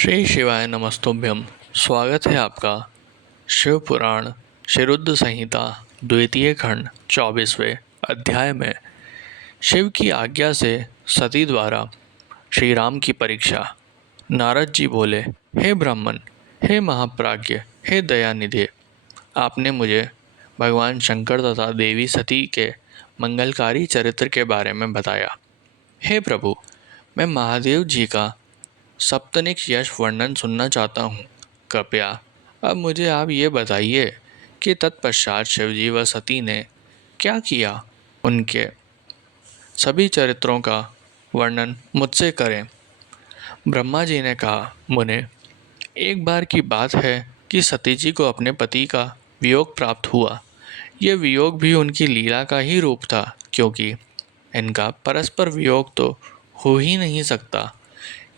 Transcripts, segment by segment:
श्री शिवाय नमस्तुभ्यम। स्वागत है आपका शिव पुराण शिरुद्ध संहिता द्वितीय खंड 24वें अध्याय में। शिव की आज्ञा से सती द्वारा श्री राम की परीक्षा। नारद जी बोले, हे ब्राह्मण, हे महाप्राज्य, हे दयानिधि, आपने मुझे भगवान शंकर तथा देवी सती के मंगलकारी चरित्र के बारे में बताया। हे प्रभु, मैं महादेव जी का सप्तनिक यश वर्णन सुनना चाहता हूँ। कृपया अब मुझे आप ये बताइए कि तत्पश्चात शिवजी व सती ने क्या किया। उनके सभी चरित्रों का वर्णन मुझसे करें। ब्रह्मा जी ने कहा, मुने, एक बार की बात है कि सती जी को अपने पति का वियोग प्राप्त हुआ। यह वियोग भी उनकी लीला का ही रूप था, क्योंकि इनका परस्पर वियोग तो हो ही नहीं सकता।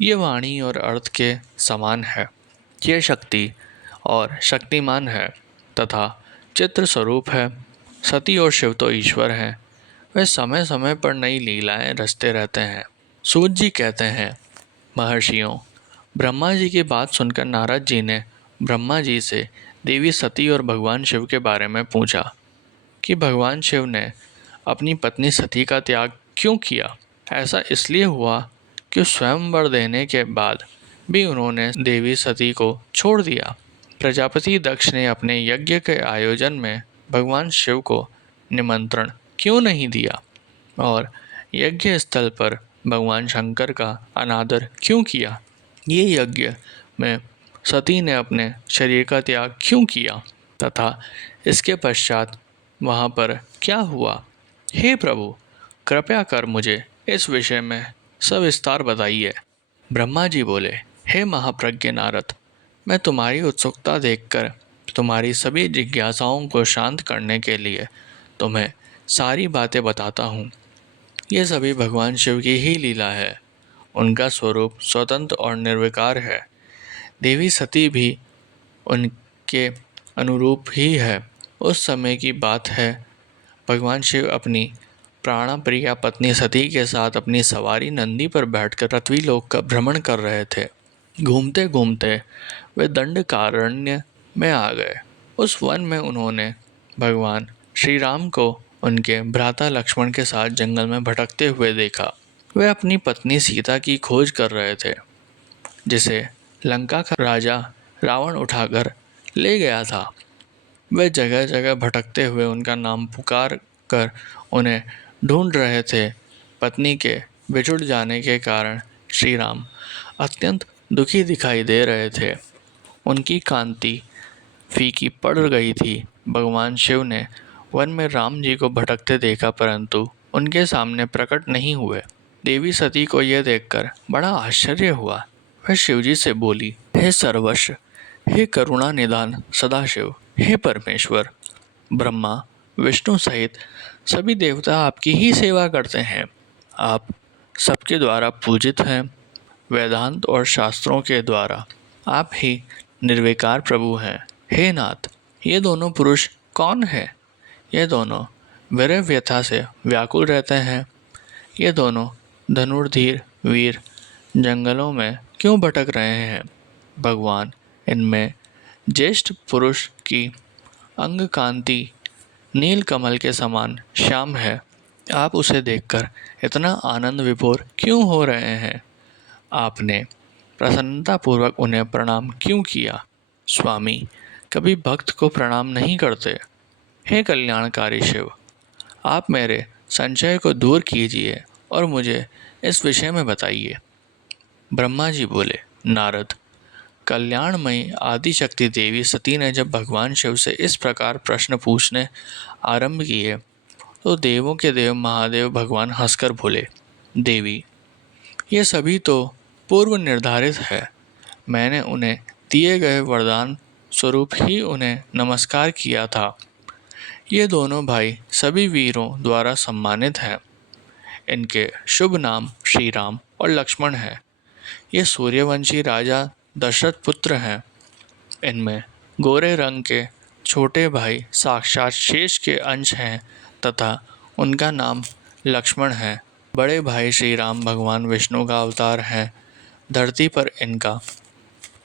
ये वाणी और अर्थ के समान है। ये शक्ति और शक्तिमान है तथा चित्र स्वरूप है। सती और शिव तो ईश्वर हैं। वे समय समय पर नई लीलाएं रचते रहते हैं। सूत जी कहते हैं, महर्षियों, ब्रह्मा जी की बात सुनकर नारद जी ने ब्रह्मा जी से देवी सती और भगवान शिव के बारे में पूछा कि भगवान शिव ने अपनी पत्नी सती का त्याग क्यों किया। ऐसा इसलिए हुआ कि स्वयंवर देने के बाद भी उन्होंने देवी सती को छोड़ दिया। प्रजापति दक्ष ने अपने यज्ञ के आयोजन में भगवान शिव को निमंत्रण क्यों नहीं दिया और यज्ञ स्थल पर भगवान शंकर का अनादर क्यों किया। ये यज्ञ में सती ने अपने शरीर का त्याग क्यों किया तथा इसके पश्चात वहाँ पर क्या हुआ। हे प्रभु, कृपया कर मुझे इस विषय में सविस्तार बताइए। ब्रह्मा जी बोले, हे महाप्रज्ञ नारद, मैं तुम्हारी उत्सुकता देखकर तुम्हारी सभी जिज्ञासाओं को शांत करने के लिए तुम्हें सारी बातें बताता हूँ। ये सभी भगवान शिव की ही लीला है। उनका स्वरूप स्वतंत्र और निर्विकार है। देवी सती भी उनके अनुरूप ही है। उस समय की बात है, भगवान शिव अपनी प्राणप्रिया पत्नी सती के साथ अपनी सवारी नंदी पर बैठकर पृथ्वी लोक का भ्रमण कर रहे थे। घूमते घूमते वे दंडकारण्य में आ गए। उस वन में उन्होंने भगवान श्री राम को उनके भ्राता लक्ष्मण के साथ जंगल में भटकते हुए देखा। वे अपनी पत्नी सीता की खोज कर रहे थे, जिसे लंका का राजा रावण उठाकर ले गया था। वे जगह जगह भटकते हुए उनका नाम पुकार कर उन्हें ढूंढ रहे थे। पत्नी के बिछुड़ जाने के कारण श्री राम अत्यंत दुखी दिखाई दे रहे थे। उनकी कांति फीकी पड़ गई थी। भगवान शिव ने वन में राम जी को भटकते देखा, परंतु उनके सामने प्रकट नहीं हुए। देवी सती को यह देखकर बड़ा आश्चर्य हुआ। वह शिवजी से बोली, हे सर्वस्व, हे करुणा निदान सदाशिव, हे परमेश्वर, ब्रह्मा विष्णु सहित सभी देवता आपकी ही सेवा करते हैं। आप सबके द्वारा पूजित हैं। वेदांत और शास्त्रों के द्वारा आप ही निर्विकार प्रभु हैं। हे नाथ, ये दोनों पुरुष कौन हैं? ये दोनों विरह व्यथा से व्याकुल रहते हैं। ये दोनों धनुर्धीर वीर जंगलों में क्यों भटक रहे हैं? भगवान, इनमें ज्येष्ठ पुरुष की अंग कांति नील कमल के समान श्याम है। आप उसे देखकर इतना आनंद विभोर क्यों हो रहे हैं? आपने प्रसन्नतापूर्वक उन्हें प्रणाम क्यों किया? स्वामी कभी भक्त को प्रणाम नहीं करते। हे कल्याणकारी शिव, आप मेरे संशय को दूर कीजिए और मुझे इस विषय में बताइए। ब्रह्मा जी बोले, नारद, कल्याणमयी आदिशक्ति देवी सती ने जब भगवान शिव से इस प्रकार प्रश्न पूछने आरंभ किए तो देवों के देव महादेव भगवान हंसकर बोले, देवी, ये सभी तो पूर्व निर्धारित है। मैंने उन्हें दिए गए वरदान स्वरूप ही उन्हें नमस्कार किया था। ये दोनों भाई सभी वीरों द्वारा सम्मानित हैं। इनके शुभ नाम श्री राम और लक्ष्मण हैं। ये सूर्यवंशी राजा दशरथ पुत्र हैं। इनमें गोरे रंग के छोटे भाई साक्षात शेष के अंश हैं तथा उनका नाम लक्ष्मण है। बड़े भाई श्री राम भगवान विष्णु का अवतार हैं। धरती पर इनका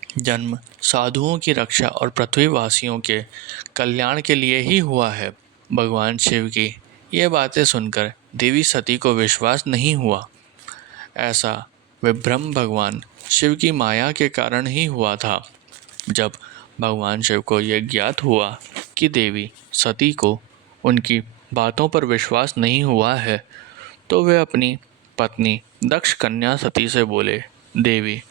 जन्म साधुओं की रक्षा और पृथ्वीवासियों के कल्याण के लिए ही हुआ है। भगवान शिव की ये बातें सुनकर देवी सती को विश्वास नहीं हुआ। ऐसा विभ्रम भगवान शिव की माया के कारण ही हुआ था। जब भगवान शिव को यह ज्ञात हुआ कि देवी सती को उनकी बातों पर विश्वास नहीं हुआ है, तो वे अपनी पत्नी दक्ष कन्या सती से बोले, देवी,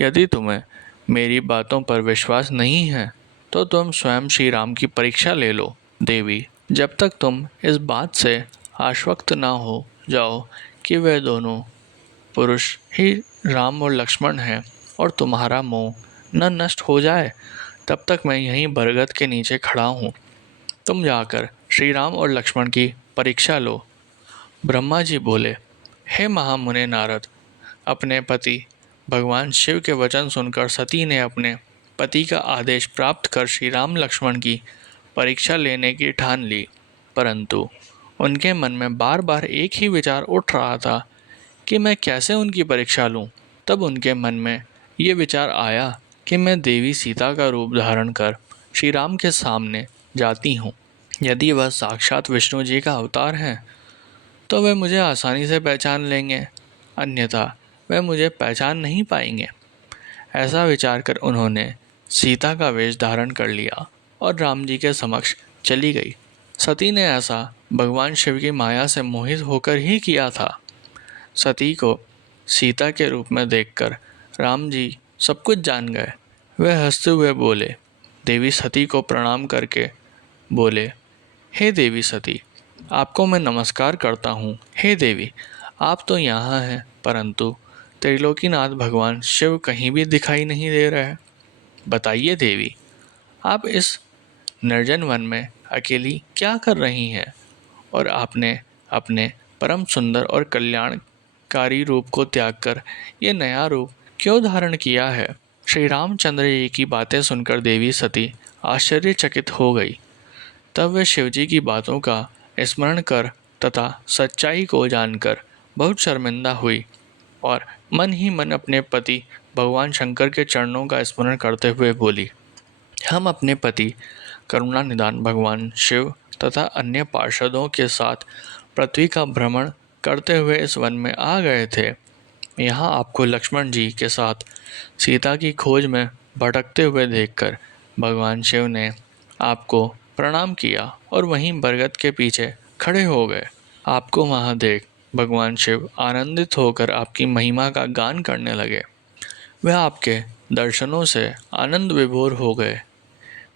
यदि तुम्हें मेरी बातों पर विश्वास नहीं है तो तुम स्वयं श्री राम की परीक्षा ले लो। देवी, जब तक तुम इस बात से आश्वस्त ना हो जाओ कि वे दोनों पुरुष ही राम और लक्ष्मण हैं और तुम्हारा मोह न नष्ट हो जाए, तब तक मैं यहीं बरगद के नीचे खड़ा हूँ। तुम जाकर श्री राम और लक्ष्मण की परीक्षा लो। ब्रह्मा जी बोले, हे महामुने नारद, अपने पति भगवान शिव के वचन सुनकर सती ने अपने पति का आदेश प्राप्त कर श्री राम लक्ष्मण की परीक्षा लेने की ठान ली। परंतु उनके मन में बार बार एक ही विचार उठ रहा था कि मैं कैसे उनकी परीक्षा लूं। तब उनके मन में ये विचार आया कि मैं देवी सीता का रूप धारण कर श्री राम के सामने जाती हूँ। यदि वह साक्षात विष्णु जी का अवतार हैं तो वे मुझे आसानी से पहचान लेंगे, अन्यथा वे मुझे पहचान नहीं पाएंगे। ऐसा विचार कर उन्होंने सीता का वेश धारण कर लिया और राम जी के समक्ष चली गई। सती ने ऐसा भगवान शिव की माया से मोहित होकर ही किया था। सती को सीता के रूप में देखकर राम जी सब कुछ जान गए। वे हंसते हुए बोले, देवी सती को प्रणाम करके बोले, हे देवी सती, आपको मैं नमस्कार करता हूँ। हे देवी, आप तो यहाँ हैं, परंतु त्रिलोकीनाथ भगवान शिव कहीं भी दिखाई नहीं दे रहे। बताइए देवी, आप इस निर्जन वन में अकेली क्या कर रही हैं और आपने अपने परम सुंदर और कल्याणकारी रूप को त्याग कर ये नया रूप क्यों धारण किया है। श्री रामचंद्र जी की बातें सुनकर देवी सती आश्चर्यचकित हो गई। तब वे शिवजी की बातों का स्मरण कर तथा सच्चाई को जानकर बहुत शर्मिंदा हुई और मन ही मन अपने पति भगवान शंकर के चरणों का स्मरण करते हुए बोली, हम अपने पति करुणा निदान भगवान शिव तथा अन्य पार्षदों के साथ पृथ्वी का भ्रमण करते हुए इस वन में आ गए थे। यहाँ आपको लक्ष्मण जी के साथ सीता की खोज में भटकते हुए देखकर भगवान शिव ने आपको प्रणाम किया और वहीं बरगद के पीछे खड़े हो गए। आपको वहाँ देख भगवान शिव आनंदित होकर आपकी महिमा का गान करने लगे। वह आपके दर्शनों से आनंद विभोर हो गए।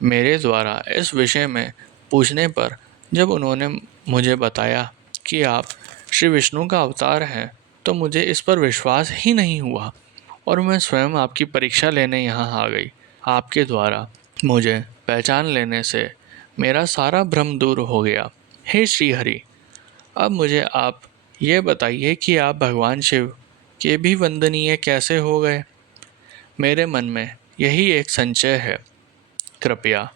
मेरे द्वारा इस विषय में पूछने पर जब उन्होंने मुझे बताया कि आप श्री विष्णु का अवतार हैं, तो मुझे इस पर विश्वास ही नहीं हुआ और मैं स्वयं आपकी परीक्षा लेने यहाँ आ गई। आपके द्वारा मुझे पहचान लेने से मेरा सारा भ्रम दूर हो गया। हे श्री हरि, अब मुझे आप ये बताइए कि आप भगवान शिव के भी वंदनीय कैसे हो गए। मेरे मन में यही एक संशय है। कृपया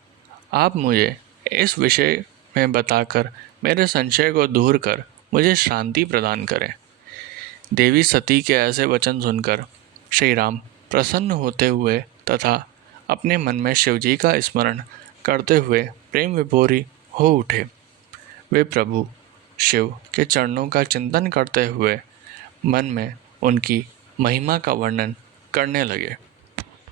आप मुझे इस विषय में बताकर मेरे संशय को दूर कर मुझे शांति प्रदान करें। देवी सती के ऐसे वचन सुनकर श्री राम प्रसन्न होते हुए तथा अपने मन में शिवजी का स्मरण करते हुए प्रेम विभोरी हो उठे। वे प्रभु शिव के चरणों का चिंतन करते हुए मन में उनकी महिमा का वर्णन करने लगे।